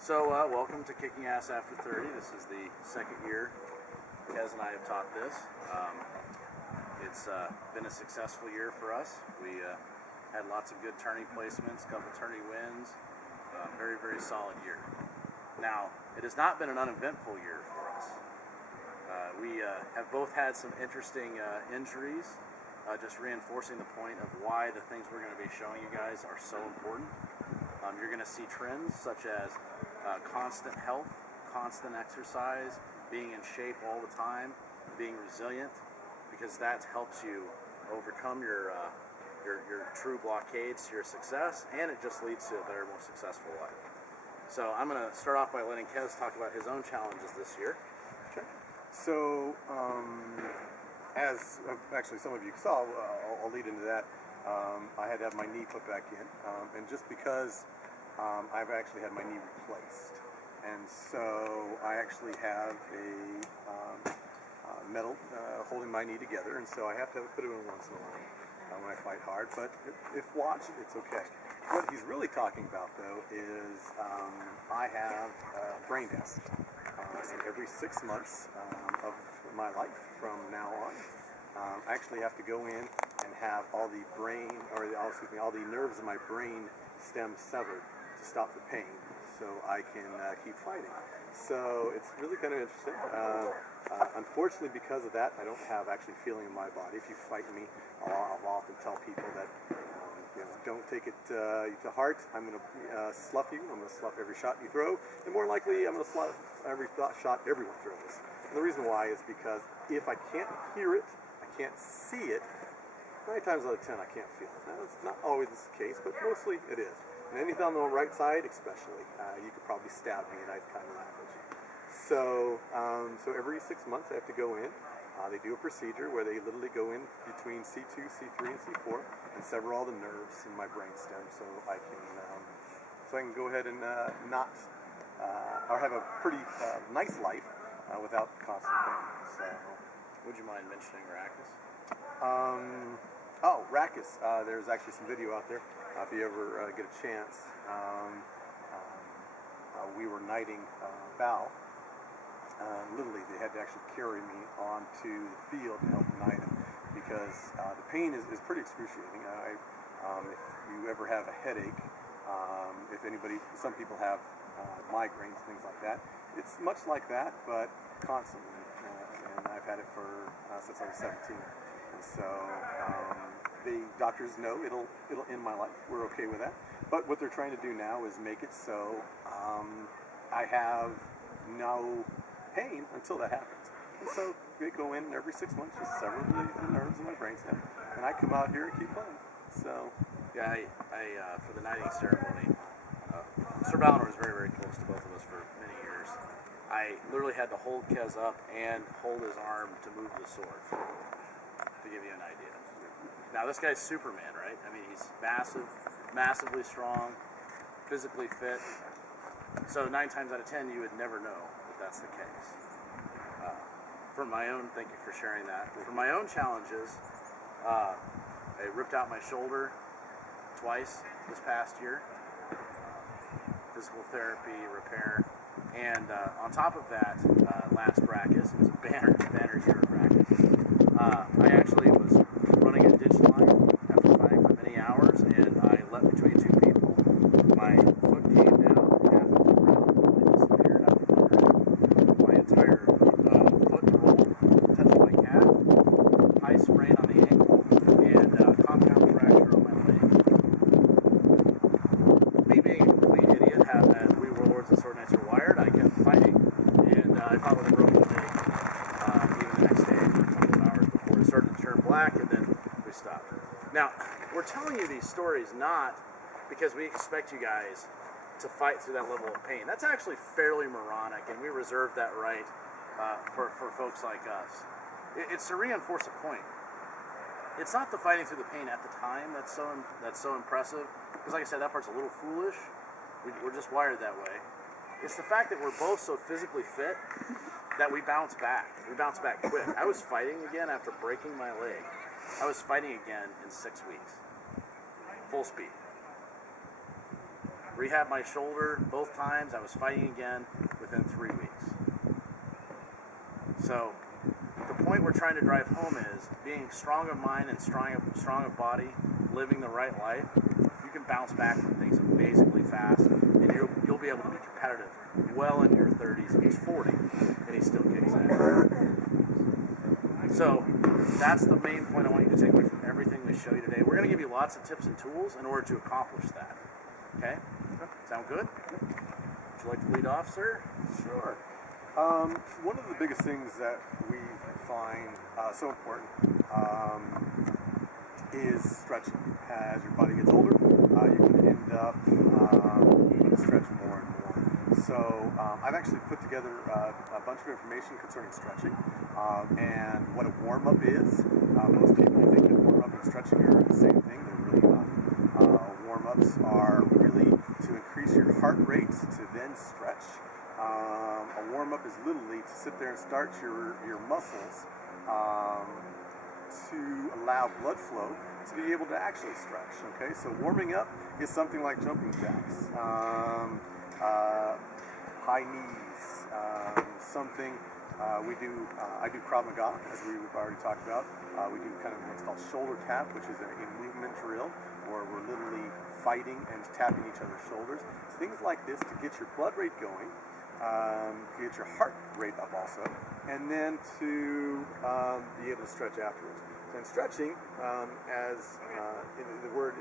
So welcome to Kicking Ass After 30. This is the second year Kez and I have taught this. It's been a successful year for us. We had lots of good tourney placements, a couple tourney wins, very, very solid year. Now, it has not been an uneventful year for us. We have both had some interesting injuries, just reinforcing the point of why the things we're going to be showing you guys are so important. You're going to see trends such as constant health, constant exercise, being in shape all the time, being resilient, because that helps you overcome your true blockades to your success, and it just leads to a better, more successful life. So I'm going to start off by letting Kez talk about his own challenges this year. Okay. So, as actually some of you saw, I'll lead into that. I had to have my knee put back in, and just because I've actually had my knee replaced, and so I actually have a metal holding my knee together, and so I have to put it in once in a while when I fight hard. But if watched, it's okay. What he's really talking about, though, is I have brain test. So every 6 months of my life from now on, I actually have to go in and have all the brain, all the nerves in my brain stem severed to stop the pain, so I can keep fighting. So it's really kind of interesting. Unfortunately, because of that, I don't have actually feeling in my body. If you fight me, I'll often tell people that don't take it to heart. I'm going to slough you. I'm going to slough every shot you throw, and more likely, I'm going to slough every shot everyone throws. And the reason why is because if I can't hear it, I can't see it, 9 times out of 10 I can't feel it. Now, it's not always the case, but mostly it is. And anything on the right side, especially, you could probably stab me and I'd kind of laugh at you. So, so every 6 months I have to go in. They do a procedure where they literally go in between C2, C3, and C4 and sever all the nerves in my brainstem, so I can go ahead and or have a pretty nice life without constant pain. So, Would you mind mentioning Rackus? Oh, Rackus. There's actually some video out there if you ever get a chance. We were knighting Val. Literally, they had to actually carry me onto the field to help knight him because the pain is pretty excruciating. If you ever have a headache, some people have migraines, things like that. It's much like that, but constantly. And I've had it for since I was 17. And so the doctors know it'll end my life. We're okay with that. But what they're trying to do now is make it so I have no pain until that happens. And so they go in every 6 months, just sever the nerves in my brainstem, and I come out here and keep playing. So yeah, I for the knighting ceremony, Sir Guy was very, very close to both of us for many years. I literally had to hold Kez up and hold his arm to move the sword, to give you an idea. Now this guy's Superman, right? I mean, he's massive, massively strong, physically fit. So 9 times out of 10, you would never know that that's the case. From my own, thank you for sharing that. For my own challenges, I ripped out my shoulder twice this past year. Physical therapy, repair, and on top of that, last Rackus, it was a banner year of Rackus. I actually was running a ditch line after fighting for many hours, and I leapt between 2 people. My foot came down half of the ground, and disappeared out from under it. My entire foot rolled, touched my calf, high sprain on the ankle, and compound fracture on my leg. Me being a complete idiot, as we warlords and sword knights are wired, I kept fighting, and I fought with a broken leg even the next day for a couple of hours before it started to turn black, and then we stopped. Now, we're telling you these stories not because we expect you guys to fight through that level of pain. That's actually fairly moronic, and we reserve that right for folks like us. It's to reinforce a point. It's not the fighting through the pain at the time that's so impressive, because like I said, that part's a little foolish. We're just wired that way. It's the fact that we're both so physically fit that we bounce back. We bounce back quick. I was fighting again after breaking my leg. I was fighting again in 6 weeks. Full speed. Rehab my shoulder both times. I was fighting again within 3 weeks. So the point we're trying to drive home is being strong of mind and strong of body, living the right life. You can bounce back from things amazingly fast, and you'll be able to be competitive well in your 30s. He's 40, and he still kicks ass. So that's the main point I want you to take away from everything we show you today. We're going to give you lots of tips and tools in order to accomplish that. Okay? Sound good? Would you like to lead off, sir? Sure. One of the biggest things that we find so important is stretching. As your body gets older, you can end up needing to stretch more and more. So I've actually put together a bunch of information concerning stretching and what a warm-up is. Most people think that warm-up and stretching are the same thing. They're really not. Warm-ups are really to increase your heart rate to then stretch. A warm-up is literally to sit there and start your muscles to allow blood flow to be able to actually stretch. Okay, so warming up is something like jumping jacks, high knees, something I do Krav Maga, as we've already talked about. We do kind of what's called shoulder tap, which is a movement drill where we're literally fighting and tapping each other's shoulders. So things like this to get your blood rate going, get your heart rate up also, and then to be able to stretch afterwards. And stretching, as the word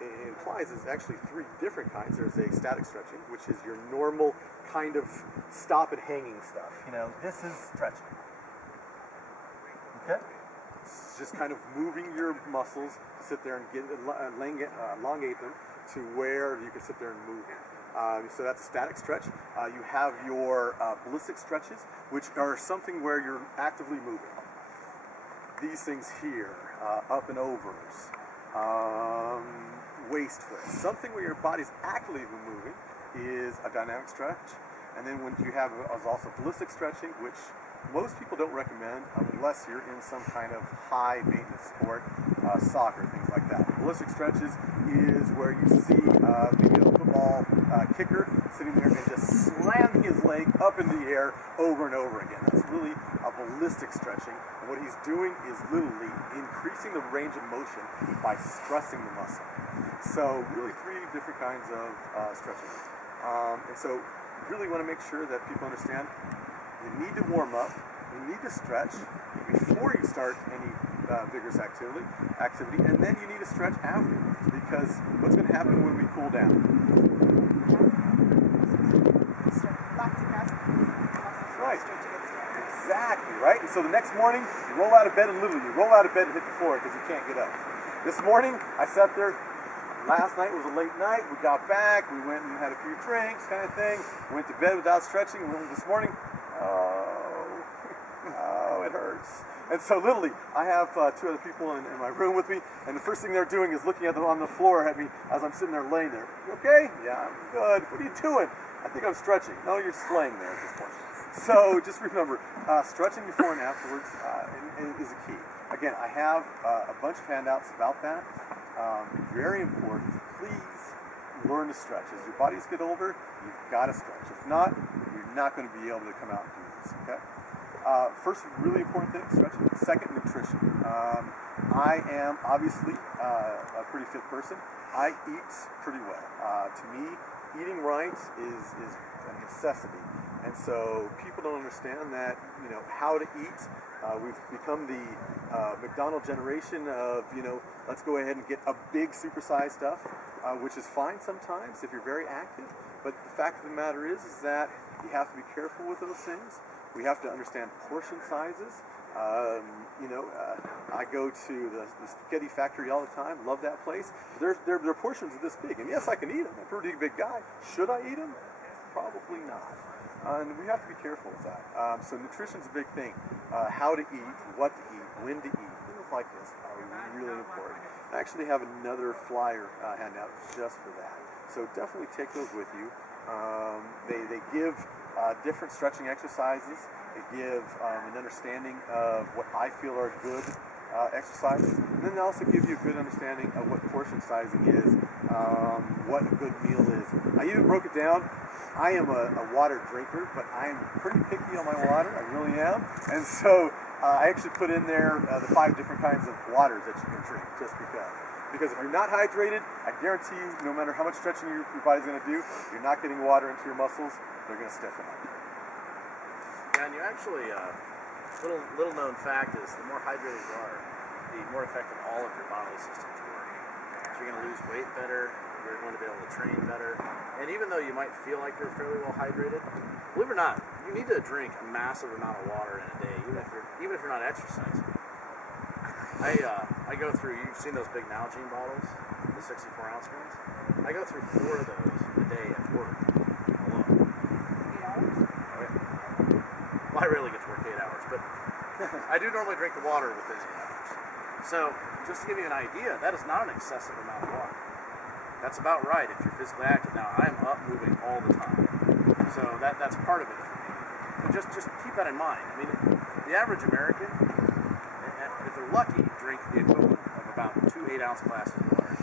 it implies, is actually three different kinds. There's a static stretching, which is your normal kind of stop and hanging stuff. You know, this is stretching. Okay? It's just kind of moving your muscles to sit there and get elongate them to where you can sit there and move them. So that's a static stretch. You have your ballistic stretches, which are something where you're actively moving. These things here, up and overs, waist twists, something where your body's actively moving is a dynamic stretch. And then when you have also ballistic stretching, which most people don't recommend unless you're in some kind of high maintenance sport, soccer, things like that. Ballistic stretches is where you see maybe a football kicker sitting there and just slamming his leg up in the air over and over again. That's really a ballistic stretching. And what he's doing is literally increasing the range of motion by stressing the muscle. So really three different kinds of stretching. And so really want to make sure that people understand you need to warm up, you need to stretch before you start any vigorous activity, and then you need to stretch afterwards, because what's going to happen when we cool down? Right. Exactly, right? And so the next morning, you roll out of bed and literally you roll out of bed and hit the floor because you can't get up. This morning, I sat there. Last night was a late night. We got back. We went and had a few drinks, kind of thing. Went to bed without stretching. This morning, oh, it hurts. And so literally, I have two other people in my room with me, and the first thing they're doing is looking on the floor at me as I'm sitting there laying there. You okay? Yeah, I'm good. What are you doing? I think I'm stretching. No, you're just laying there at this point. So just remember, stretching before and afterwards is a key. Again, I have a bunch of handouts about that. Very important. Please learn to stretch. As your bodies get older, you've got to stretch. If not, you're not going to be able to come out and do this. Okay. First, really important thing, stretching. Second, nutrition. I am obviously a pretty fit person. I eat pretty well. To me, eating right is a necessity. And so people don't understand that, you know, how to eat. We've become the McDonald's generation of, you know, let's go ahead and get a big supersized stuff, which is fine sometimes if you're very active. But the fact of the matter is that you have to be careful with those things. We have to understand portion sizes. I go to the spaghetti factory all the time. Love that place. Their portions are this big, and yes, I can eat them. I'm a pretty big guy. Should I eat them? Probably not. And we have to be careful with that. So nutrition's a big thing. How to eat, what to eat, when to eat, things like this are really important. I actually have another flyer handout just for that. So definitely take those with you. They give different stretching exercises. They give an understanding of what I feel are good exercises. And then they also give you a good understanding of what portion sizing is what a good meal is. I even broke it down. I am a water drinker, but I am pretty picky on my water. I really am. And so I actually put in there the 5 different kinds of waters that you can drink, just because. Because if you're not hydrated, I guarantee you, no matter how much stretching your body's going to do, you're not getting water into your muscles, they're going to stiffen up. Yeah, and you actually, little known fact is the more hydrated you are, the more effective all of your bodily systems work. So you're going to lose weight better, you're going to be able to train better, and even though you might feel like you're fairly well hydrated, believe it or not, you need to drink a massive amount of water in a day, even if you're not exercising. I go through, you've seen those big Nalgene bottles, the 64-ounce ones? I go through 4 of those a day at work alone. 8 hours? Oh, yeah. Well, I rarely get to work 8 hours, but I do normally drink the water within 8 hours. So, just to give you an idea, that is not an excessive amount of water. That's about right if you're physically active. Now, I'm up moving all the time, so that's part of it for me. But just keep that in mind. I mean, the average American, if they're lucky, drink the equivalent of about 2 8-ounce glasses of water,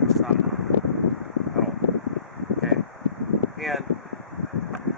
which is not enough at all. Okay, and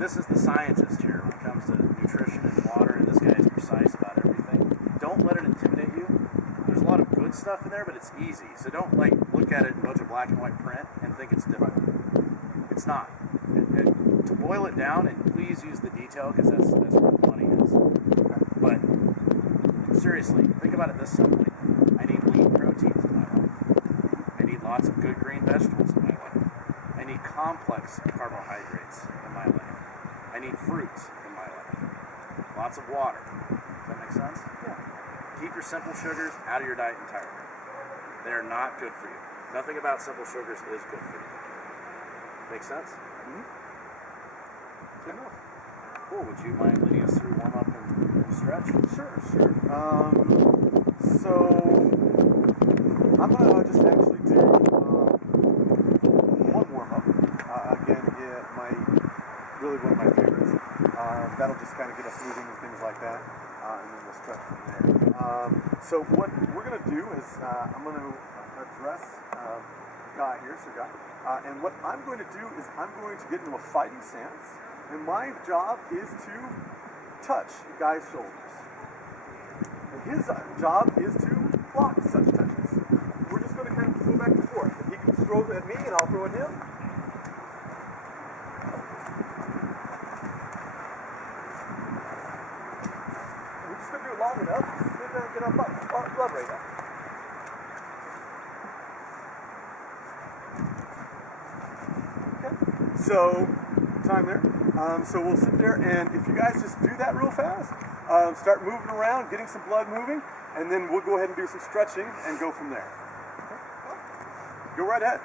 this is the scientist here when it comes to nutrition and water, and this guy is precise about everything. Don't let it intimidate you. There's a lot of good stuff in there, but it's easy. So don't look at it in a bunch of black and white print and think it's difficult. It's not. To boil it down, and please use the detail because that's where the money is. But seriously, think about it this simply. I need lean proteins in my life. I need lots of good green vegetables in my life. I need complex carbohydrates in my life. I need fruits in my life. Lots of water. Does that make sense? Yeah. Keep your simple sugars out of your diet entirely. They are not good for you. Nothing about simple sugars is good for you. Make sense? Mm-hmm. Good enough. Cool. Would you mind leading us through warm up and stretch? Sure. So I'm gonna just actually do one warm up. Again, really one of my favorites. That'll just kind of get us moving and things like that, and then we'll stretch from there. So what we're gonna do is I'm gonna address Guy here, Sir Guy, and what I'm going to do is I'm going to get into a fighting stance, and my job is to touch Guy's shoulders. And his job is to block such touches. We're just going to kind of go back and forth. And he can throw at me and I'll throw at him. We're just going to do it long enough to get our blood rate up. Okay. So, time there. So we'll sit there, and if you guys just do that real fast, start moving around, getting some blood moving, and then we'll go ahead and do some stretching and go from there. Okay. Go right ahead.